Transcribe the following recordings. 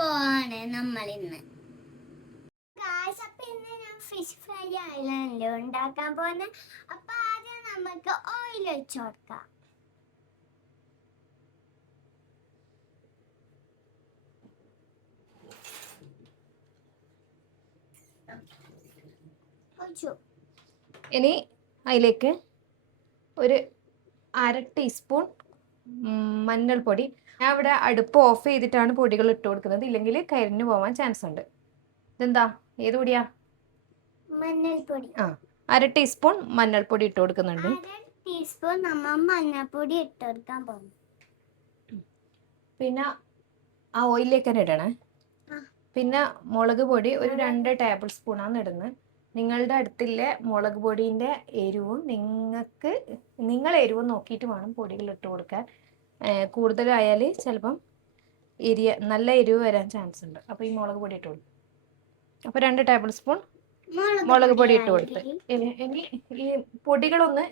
പോവാണ് നമ്മൾ ഇന്ന്. അപ്പൊ ഇന്ന് ഞാൻ ഫിഷ് ഫ്രൈ ആണല്ലോ ഉണ്ടാക്കാൻ പോകുന്നത്. അപ്പൊ ആദ്യം നമുക്ക് ഓയിൽ ഒഴിച്ചു കൊടുക്കാം. ഇനി അതിലേക്ക് ഒരു 1/2 ടീസ്പൂൺ മഞ്ഞൾപ്പൊടി. ഞാൻ ഇവിടെ അടുപ്പ് ഓഫ് ചെയ്തിട്ടാണ് പൊടികൾ ഇട്ട് കൊടുക്കുന്നത്, ഇല്ലെങ്കിൽ കരിഞ്ഞു പോവാൻ ചാൻസ് ഉണ്ട്. ഇതെന്താ, ഏത് പൊടിയാ? മഞ്ഞൾപ്പൊടി. 1/2 ടീസ്പൂൺ മഞ്ഞൾപ്പൊടി ഇട്ട് കൊടുക്കുന്നുണ്ട്. 1/2 ടീസ്പൂൺ നമ്മൾ മഞ്ഞൾപ്പൊടി ഇട്ട് കൊടുക്കാൻ പോകും. പിന്നെ ആ ഓയിലിലേക്ക് തന്നെ ഇടണേ. പിന്നെ മുളക് പൊടി ഒരു 2 ടേബിൾ സ്പൂണാണ് ഇടുന്നത്. നിങ്ങളുടെ അടുത്തില്ലേ മുളക് പൊടീൻ്റെ എരിവും നിങ്ങൾ എരിവും നോക്കിയിട്ട് വേണം പൊടികൾ ഇട്ട് കൊടുക്കാൻ. കൂടുതലായാൽ ചിലപ്പം നല്ല എരിവ് വരാൻ ചാൻസ് ഉണ്ട്. അപ്പോൾ ഈ മുളക് പൊടി ഇട്ട് കൊടുക്കും. അപ്പോൾ 2 ടേബിൾ സ്പൂൺ മുളക് പൊടി ഇട്ട് കൊടുത്ത് ഇനി ഈ പൊടികളൊന്ന്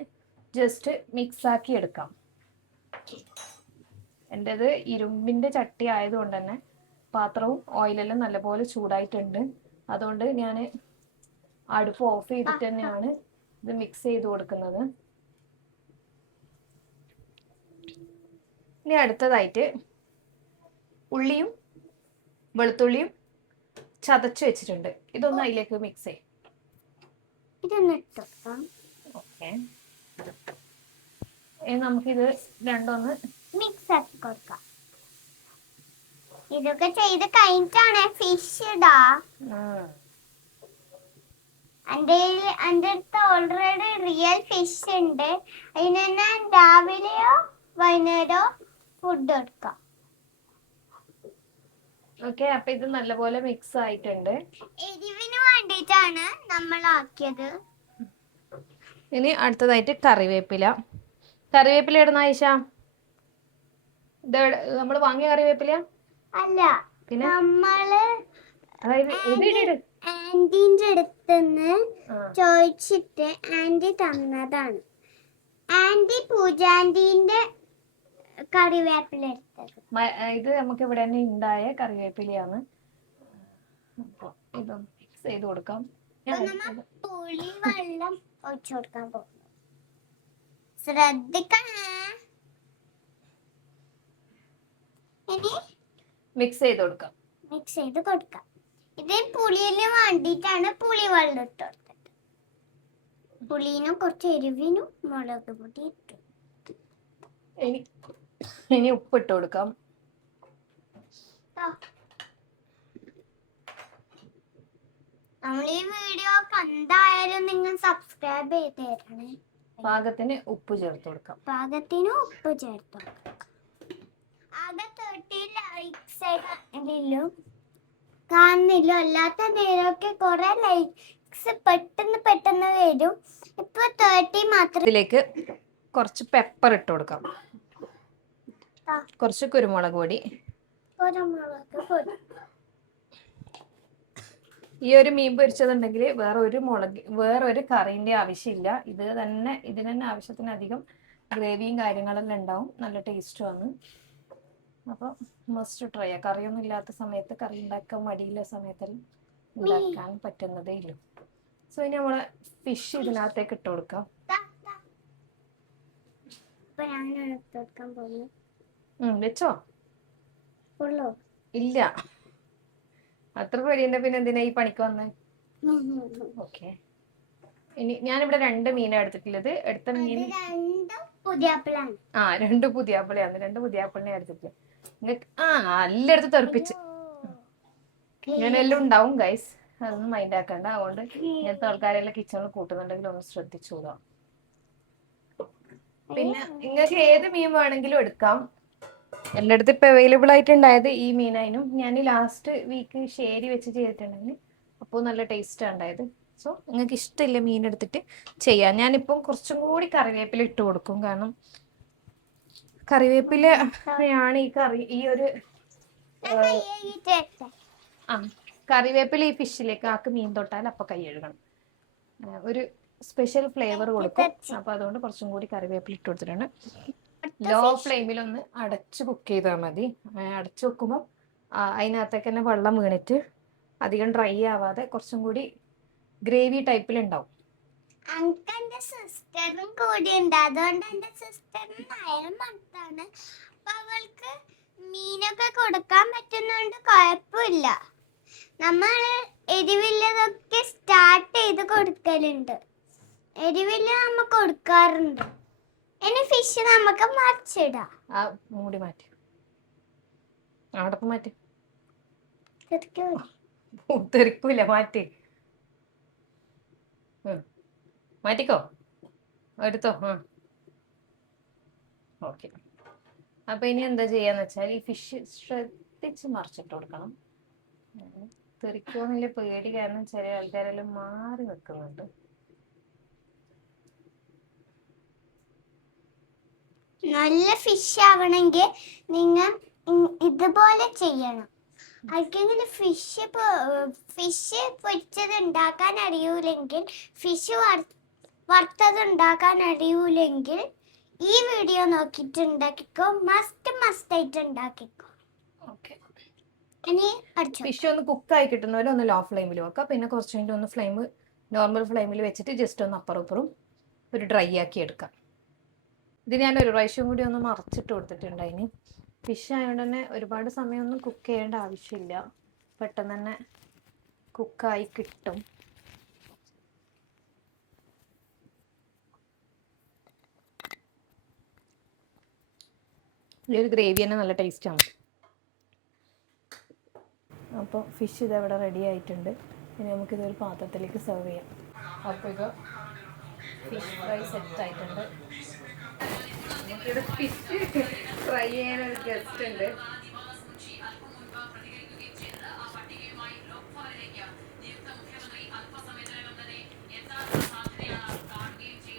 ജസ്റ്റ് മിക്സാക്കി എടുക്കാം. എൻ്റെത് ഇരുമ്പിൻ്റെ ചട്ടി ആയതുകൊണ്ട് തന്നെ പാത്രവും ഓയിലെല്ലാം നല്ലപോലെ ചൂടായിട്ടുണ്ട്. അതുകൊണ്ട് ഞാൻ അടുപ്പ് ഓഫ് ചെയ്തിട്ട് തന്നെയാണ് ഇത് മിക്സ് ചെയ്ത് കൊടുക്കുന്നത്. ഇനി അടുത്തതായിട്ട് ഉള്ളിയും വെളുത്തുള്ളിയും ചതച്ച് വെച്ചിട്ടുണ്ട്. ഇതൊന്ന് അതിലേക്ക് മിക്സ് ചെയ്യും. ഓക്കെ, നമുക്കിത് രണ്ടൊന്ന് മിക്സ് ആക്കി കൊടുക്കാം. ഇതൊക്കെ ചെയ്ത് കഴിഞ്ഞിട്ടാണ് ഫിഷ് ഇടാ. എൻ്റെ അടുത്ത് ഓൾറെഡി റിയൽ ഫിഷ് ഉണ്ട്. അതിന് ഞാൻ രാവിലെയോ വൈകുന്നേരമോ ഫുഡ് എടുക്കാം. ഓക്കെ, അപ്പൊ ഇത് നല്ലപോലെ മിക്സ് ആയിട്ടുണ്ട്. എരിവിന് വേണ്ടിയിട്ടാണ് നമ്മൾ ആക്കിയത്. ഇനി അടുത്തതായിട്ട് കറിവേപ്പില ഇടുന്ന ആയിഷ. ഇത് നമ്മൾ വാങ്ങിയ കറിവേപ്പില അല്ല, പിന്നെ നമ്മള് ആന്റിന്റെ അടുത്തുനിന്ന് ചോദിച്ചിട്ട് ആന്റി തന്നതാണ്. ആന്റി പൂജാന്റിന്റെ കറിവേപ്പില എടുത്തത്. ഇത് നമുക്ക് ഇവിടെ തന്നെ ഉണ്ടായ കറിവേപ്പിലയാണ്. ഇത് മിക്സ് ചെയ്ത് കൊടുക്കാം. പുളി വെള്ളം ഒഴിച്ചു കൊടുക്കാൻ പോകുന്നു. ശ്രദ്ധിക്കണേ. ഇനി മിക്സ് ചെയ്ത് കൊടുക്കാം. ഇത് പുളിയിന് വേണ്ടിയിട്ടാണ് പുളി വെള്ളം ഇട്ട് കൊടുത്തത്. പുളിനും കുറച്ച് എരിവിനും മുളക് പൊടി ഇട്ടു. ഇനി ഉപ്പിട്ട് കൊടുക്കാം. നമ്മൾ ഈ വീഡിയോ കണ്ടായാലും നിങ്ങൾ സബ്സ്ക്രൈബ് ചെയ്ത് തരണേ. പാകത്തിന് ഉപ്പ് ചേർത്ത് കൊടുക്കാം. ആകെ 30 ലൈക്സ് കാണുന്നില്ല. അല്ലാത്ത നേരമൊക്കെ കുറെ ലൈക്സ് പെട്ടെന്ന് വരും. ഇപ്പൊ 30 മാത്രം. ഇതിലേക്ക് കുറച്ച് പെപ്പർ ഇട്ട് കൊടുക്കാം. കുറച്ച് കുരുമുളക് പൊടി. ഈ ഒരു മീൻ പൊരിച്ചതുണ്ടെങ്കിൽ വേറൊരു കറീൻ്റെ ആവശ്യമില്ല. ഇതിന് തന്നെ ആവശ്യത്തിനധികം ഗ്രേവിയും കാര്യങ്ങളെല്ലാം ഉണ്ടാവും. നല്ല ടേസ്റ്റുമാണ്. അപ്പോൾ മസ്റ്റ് ട്രൈ. കറിയൊന്നും ഇല്ലാത്ത സമയത്ത്, കറി ഉണ്ടാക്കാൻ മടിയില്ല സമയത്തെല്ലാം ഉണ്ടാക്കാൻ പറ്റുന്നതേ ഇല്ല. സോ ഇനി നമ്മളെ ഫിഷ് ഇതിനകത്തേക്ക് ഇട്ട് കൊടുക്കാം. വെച്ചോ? ഇല്ല, അത്ര പേടിയുണ്ട്. പിന്നെ എന്തിനാ ഈ പണിക്ക് വന്നേ? ഓക്കെ, ഇനി ഞാനിവിടെ 2 മീനാണ് എടുത്തിട്ടുള്ളത്. എടുത്ത മീൻ 2 പുതിയാപ്പിളാണ്. 2 പുതിയാപ്പിളയാണ്. 2 പുതിയാപ്പിളിനെ എടുത്തിട്ട് എല്ലായിടത്തും തെറിപ്പിച്ച് ഇങ്ങനെയെല്ലാം ഉണ്ടാവും ഗൈസ്. അതൊന്നും മൈൻഡ് ആക്കണ്ട. അതുകൊണ്ട് ഇങ്ങനത്തെ ആൾക്കാരെല്ലാം കിച്ചണിൽ കൂട്ടുന്നുണ്ടെങ്കിൽ ഒന്ന് ശ്രദ്ധിച്ചു പോകാം. പിന്നെ നിങ്ങൾക്ക് ഏത് മീൻ വേണമെങ്കിലും എടുക്കാം. എൻ്റെ അടുത്ത് ഇപ്പൊ അവൈലബിൾ ആയിട്ടുണ്ടായത് ഈ മീനായിരുന്നു. ഞാൻ ലാസ്റ്റ് വീക്ക് ശേരി വെച്ച് ചെയ്തിട്ടുണ്ടെങ്കിൽ അപ്പോൾ നല്ല ടേസ്റ്റാണ് ഉണ്ടായത്. സോ നിങ്ങൾക്ക് ഇഷ്ടമില്ല മീൻ എടുത്തിട്ട് ചെയ്യാം. ഞാനിപ്പം കുറച്ചും കൂടി കറിവേപ്പില ഇട്ട് കൊടുക്കും. കാരണം കറിവേപ്പിലയാണ് കറിവേപ്പില ഈ ഫിഷിലേക്ക് മീൻ തൊട്ടാൽ അപ്പൊ കൈ കഴുകണം. ഒരു സ്പെഷ്യൽ ഫ്ലേവർ കൊടുക്കും. അപ്പൊ അതുകൊണ്ട് കുറച്ചും കൂടി കറിവേപ്പില ഇട്ട് കൊടുത്തിട്ടുണ്ട്. ലോ ഫ്ലെയിമിൽ ഒന്ന് അടച്ച് കുക്ക് ചെയ്താൽ മതി. അടച്ചു വെക്കുമ്പോൾ അതിനകത്തേക്ക് തന്നെ വെള്ളം വീണിട്ട് അധികം ഡ്രൈ ആവാതെ കുറച്ചും കൂടി ഗ്രേവി ടൈപ്പിലുണ്ടാവും. അനക്ക് എന്റെ സിസ്റ്ററും കൂടി ഉണ്ട്, അതുകൊണ്ട് എന്റെ സിസ്റ്ററിന് നയം മത്താണ്. അപ്പൊ അവൾക്ക് മീനൊക്കെ കൊടുക്കാൻ പറ്റുന്നോണ്ട് കുഴപ്പമില്ല. നമ്മള് എരിവില്ലതൊക്കെ സ്റ്റാർട്ട് ചെയ്ത് കൊടുക്കലുണ്ട്, എരിവില്ല നമ്മ കൊടുക്കാറുണ്ട്. ഇനി ഫിഷ് നമുക്ക് മറിച്ചിടാം. ആ മൂടി മാറ്റി, അടപ്പ് മാറ്റി. തെറിക്കൂല, മാറ്റി. മാറ്റിക്കോ, എടുത്തോ. ഓക്കെ. അപ്പൊ ഇനി എന്താ ചെയ്യാന്ന് വെച്ചാൽ ഈ ഫിഷ് ശ്രദ്ധിച്ച് മറിച്ചിട്ട് കൊടുക്കണം. തെറിക്കോന്നില്ല പേടി, കാരണം ചെറിയ ആൾക്കാരെല്ലാം മാറി നിൽക്കുന്നുണ്ട്. നല്ല ഫിഷ് ആവണമെങ്കിൽ നിങ്ങൾ ഇതുപോലെ ചെയ്യണം. ആർക്കെങ്കിലും ഫിഷ് പൊരിച്ചത് ഉണ്ടാക്കാൻ അറിയൂലെങ്കിൽ, ഫിഷ് വറുത്തത് ഉണ്ടാക്കാൻ അറിയൂലെങ്കിൽ ഈ വീഡിയോ നോക്കിയിട്ട് ഉണ്ടാക്കിക്കോ. മസ്റ്റ് ആയിട്ട് ഉണ്ടാക്കിക്കോ. ഓക്കെ. ഇനി ഫിഷ് ഒന്ന് കുക്കായി കിട്ടുന്നവരെ ഒന്ന് ലോ ഫ്ലെയിമിൽ വെക്കാം. പിന്നെ കുറച്ച് കഴിഞ്ഞിട്ട് ഒന്ന് ഫ്ലെയിം നോർമൽ ഫ്ലെയിമിൽ വെച്ചിട്ട് ജസ്റ്റ് ഒന്ന് അപ്പുറം ഇപ്പുറം ഒരു ഡ്രൈ ആക്കി എടുക്കാം. ഇത് ഞാൻ ഒരു പ്രാവശ്യം കൂടി ഒന്ന് മറച്ചിട്ട് കൊടുത്തിട്ടുണ്ടായിന്. ഫിഷ് ആയതുകൊണ്ട് തന്നെ ഒരുപാട് സമയമൊന്നും കുക്ക് ചെയ്യേണ്ട ആവശ്യമില്ല, പെട്ടെന്ന് തന്നെ കുക്കായി കിട്ടും. ഈ ഒരു ഗ്രേവി തന്നെ നല്ല ടേസ്റ്റാണ്. അപ്പോൾ ഫിഷ് ഇതവിടെ റെഡി ആയിട്ടുണ്ട്. ഇനി നമുക്കിതൊരു പാത്രത്തിലേക്ക് സെർവ് ചെയ്യാം. അപ്പോൾ ഇത് ഫിഷ് ഫ്രൈ സെറ്റ് ആയിട്ടുണ്ട്. നമുക്കിവിടെ ഫിഷ് ഫ്രൈ ചെയ്യാനൊരു ഗസ്റ്റ് ഉണ്ട്.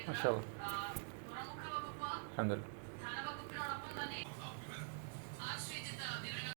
മാഷാ അല്ലാഹ്. അൽഹംദുലില്ലാഹ്.